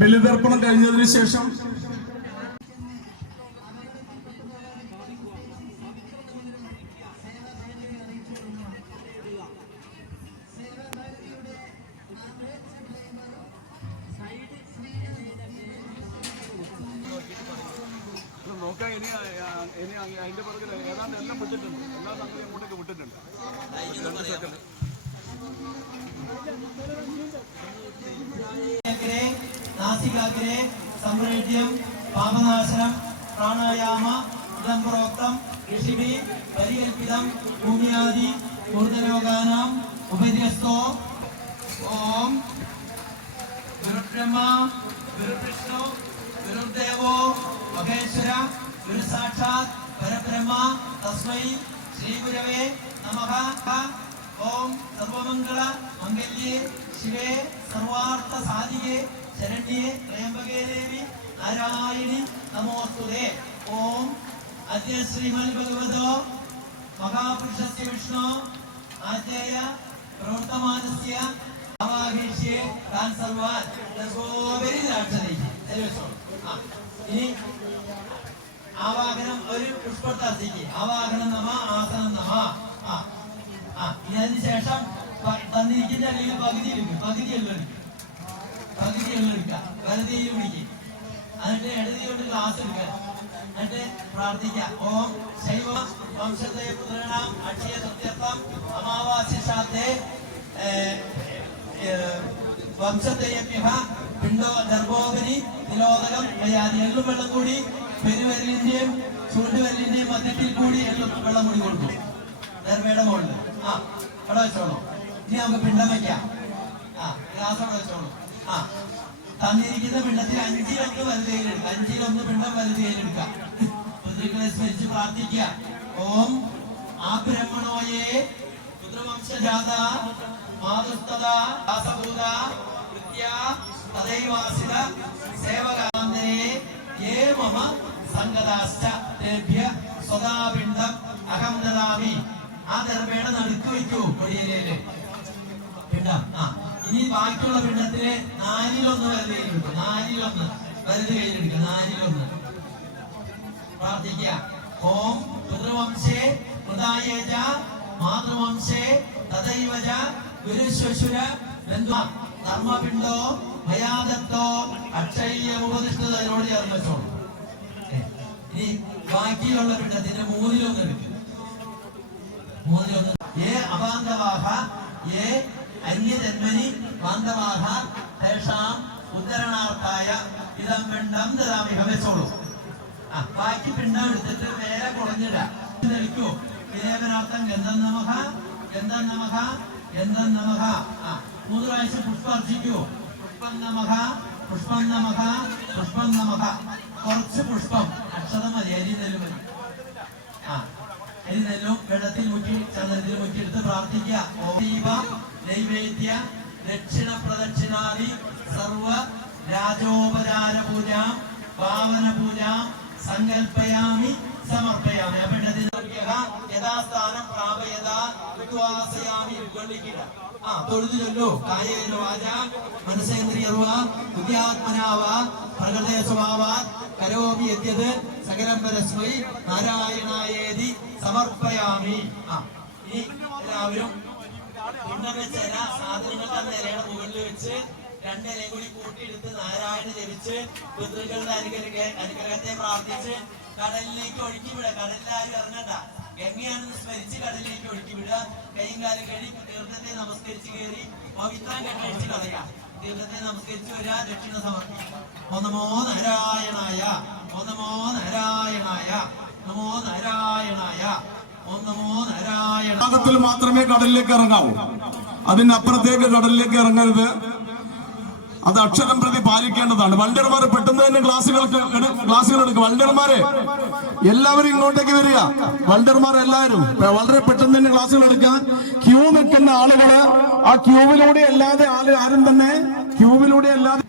ബലിതർപ്പണം കഴിഞ്ഞതിന് ശേഷം നോക്കാൻ ഇനി അതിന്റെ പുറകിൽ ഏതാണ്ട് എല്ലാം വിട്ടിട്ടുണ്ട്, എല്ലാ സംഘവും ഇങ്ങോട്ടേക്ക് വിട്ടിട്ടുണ്ട്. 2 സെക്കൻഡ്. നാസികാഗ്രെ സംപ്രേഷ്യം പാപനാശനം പ്രാണായാമ ഇദം പ്രോക്തം ഋഷിഭി പരികൽപിതം ഭൂമ്യാദി ഊർധലോകാനാം ഉപര്യസ്തോ ഓം ഗുരുബ്രഹ്മ ഗുരുവിഷ്ണു ഗുരുദേവോ മഹേശ്വര ഗുരു സാക്ഷാത് പരബ്രഹ്മ തസ്മൈ ശ്രീ ഗുരവേ നമഃ. ഓം സർവമംഗള മംഗല്യേ ശിവേ സർവാർത്ഥ സാധികേ ശരണ്യേ ത്രയംബകേ ദേവി നാരായണി നമോസ്തുതേ. ഓം അദ്യ ശ്രീമദ് ഭഗവതോ മഹാപുരുഷസ്യ വിഷ്ണു ആചാര്യ പ്രവർത്തമാനസ്യ ആവാഹേഷ്യെ താൻ സർവാൻ ദശോപരിരാക്ഷതൈ. ഇനി ആവാഹനം ഒരു പുഷ്പത്താർത്തിക്ക് ആവാഹനം നമ ആസനം നമ. ഇനി അതിനുശേഷം തന്നിരിക്കുന്ന അല്ലെങ്കിൽ പകുതി എടുക്കുക, പകുതി എള്ളെടുക്കുക, വലതയിൽ പിടിക്കുക, എന്നിട്ട് ഇടതി കൊണ്ട് ഗ്ലാസ് എടുക്കുക, എന്നിട്ട് പ്രാർത്ഥിക്കുക. ഓം ശൈവ വംശത്തെ പുത്രണം അക്ഷയ സത്യർത്ഥം അമാവാസ്യശാത്തെ വംശത്തേയഭ്യഃ പിണ്ടോ ഗർഭോപരി തിലോദകം മയാതി. എള്ളും വെള്ളം കൂടി പെരുവരലിന്റെയും ചൂണ്ടുവരലിന്റെയും മധ്യത്തിൽ കൂടി എള്ളും വെള്ളം കൂടി കൊടുക്കും ധർമ്മയുടെ മുകളിൽ. അവിടെ വെച്ചോളൂ. ഇനി നമുക്ക് പിണ്ടം വയ്ക്കാം. ഗ്ലാസ് അവിടെ വെച്ചോളൂ. തന്നിരിക്കുന്ന പിണ്ടത്തിൽ 5-1 വലുതയിലെടുക്കുക, 5-1 പിണ്ടം വലുതയിലെടുക്കുക. പുത്രികളെ സ്മരിച്ച് പ്രാർത്ഥിക്കുക. ഓം ആ ബ്രഹ്മണോയേ പുത്രവംശജാത മാതുസ്തദ ദാസഭൂത കൃത്യ തദൈവാസിത സേവകാന്തരേ യേ മമ സംഗതാശ്ച തേഭ്യ സ്വദാപിണ്ഡം അഹം ദദാമി. ആ ധർമ്മയുടെ നടുക്ക് വയ്ക്കൂ കൊടിയേലയില് പിണ്ടം. ഇനി ബാക്കിയുള്ള പിണ്ടത്തില് 4-1 വലുത് കയ്യിലെടുക്കും, 4-1 വലുത് കയ്യിലെടുക്കുക, 4-1 പ്രാർത്ഥിക്കുക. ഓം പുത്രവംശേ മൃതായേജ മാതൃവംശേ തദൈവജ ഗുരുശ്വശുര ബന്ധു ധർമ്മപിണ്ഡോ ഭയാദത്തോ അക്ഷയ്യമുപദിഷ്ടതയോട് ചേർന്ന് വെച്ചോളൂ. ഇനി ബാക്കിയുള്ള പിണ്ടത്തിന്റെ 3-1 എടുക്കും, 3-1. ഏ അബാന്ധവാഹ ഏ അന്യജന്മനി ബാന്ധവാഹ തേഷാം ഉദ്ധരണാർത്ഥായ ഇതം പിണ്ഡം ദദാമിഹ. വെച്ചോളൂ. ബാക്കി പിണ്ഡം എടുത്തിട്ട് നേരെ കുളഞ്ഞിട ധരിക്കൂ. വിലേപനാർത്ഥം ഗന്ധം നമഃ ഗന്ധം നമഃ ഗന്ധം നമഃ. 3 പ്രാവശ്യം പുഷ്പം അർച്ചിക്കൂ. പുഷ്പം നമഃ പുഷ്പം നമഃ പുഷ്പം നമഃ. കുറച്ച് പുഷ്പം അക്ഷതം മതി, അരി നെല്ലും മതി. അരി നെല്ലും വെള്ളത്തിൽ മുക്കി ചന്ദ്രത്തിൽ മുക്കിയെടുത്ത് പ്രാർത്ഥിക്കുക. ഓം നൈവേദ്യ ദക്ഷിണ പ്രദക്ഷിണാദി സർവ രാജോപചാര പൂജാം പാവന പൂജാം സങ്കൽപ്പയാമി സമർപ്പയാമി. യഥാസ്ഥാനം പ്രാപയത ഉദ്വാസയാമി. ഉൾക്കൊള്ളിക്കുക. തൊഴുതു ചൊല്ലു. കായേന വാച മനസേന്ദ്രിയർവ ബുദ്ധ്യാത്മനാവ പ്രകൃതേ സ്വഭാവാത് കരോമി യദ്യത് സകലം പരസ്മൈ നാരായണായേതി സമർപ്പയാമി. ഇനി എല്ലാവരും പിണ്ഡം വെച്ച ഇല സാധനങ്ങളുടെ നിലയുടെ മുകളിൽ വെച്ച് 2 ഇലയും കൂടി കൂട്ടിയെടുത്ത് നാരായണ ജപിച്ച് പിതൃക്കളുടെ അനുഗ്രഹത്തെ പ്രാർത്ഥിച്ച് കടലിലേക്ക് ഒഴുക്കി വിടുക. കടലിലാരും ഇറങ്ങണ്ട. ഗംഗയാണെന്ന് സ്മരിച്ച് കടലിലേക്ക് ഒഴുക്കി വിടുക. കൈയും കാലും കഴി തീർത്ഥത്തെ നമസ്കരിച്ച് കയറി പവിത്രം കെട്ടഴിച്ച് കളയാം. തീർത്ഥത്തെ നമസ്കരിച്ച് വരിക, ദക്ഷിണ സമർപ്പിക്കുക. ഓ നമോ നാരായണായ, ഓ നമോ നാരായണായ, നമോ നാരായണായ, ഓ നമോ നാരായണ. ഭാഗത്തിൽ മാത്രമേ കടലിലേക്ക് ഇറങ്ങാവൂ. അതിനപ്പുറത്തേക്ക് കടലിലേക്ക് ഇറങ്ങരുത്. അത് അക്ഷരം പ്രതി പാലിക്കേണ്ടതാണ്. വൾഡർമാർ പെട്ടെന്ന് തന്നെ ക്ലാസുകൾ എടുക്കുക. വൾഡർമാരെ എല്ലാവരും ഇങ്ങോട്ടേക്ക് വരിക. വൾഡർമാർ എല്ലാവരും വളരെ പെട്ടെന്ന് തന്നെ ക്ലാസുകൾ എടുക്കാൻ. ക്യൂ നിൽക്കുന്ന ആളുകള് ആ ക്യൂവിലൂടെ അല്ലാതെ ആരും തന്നെ ക്യൂവിലൂടെ അല്ലാതെ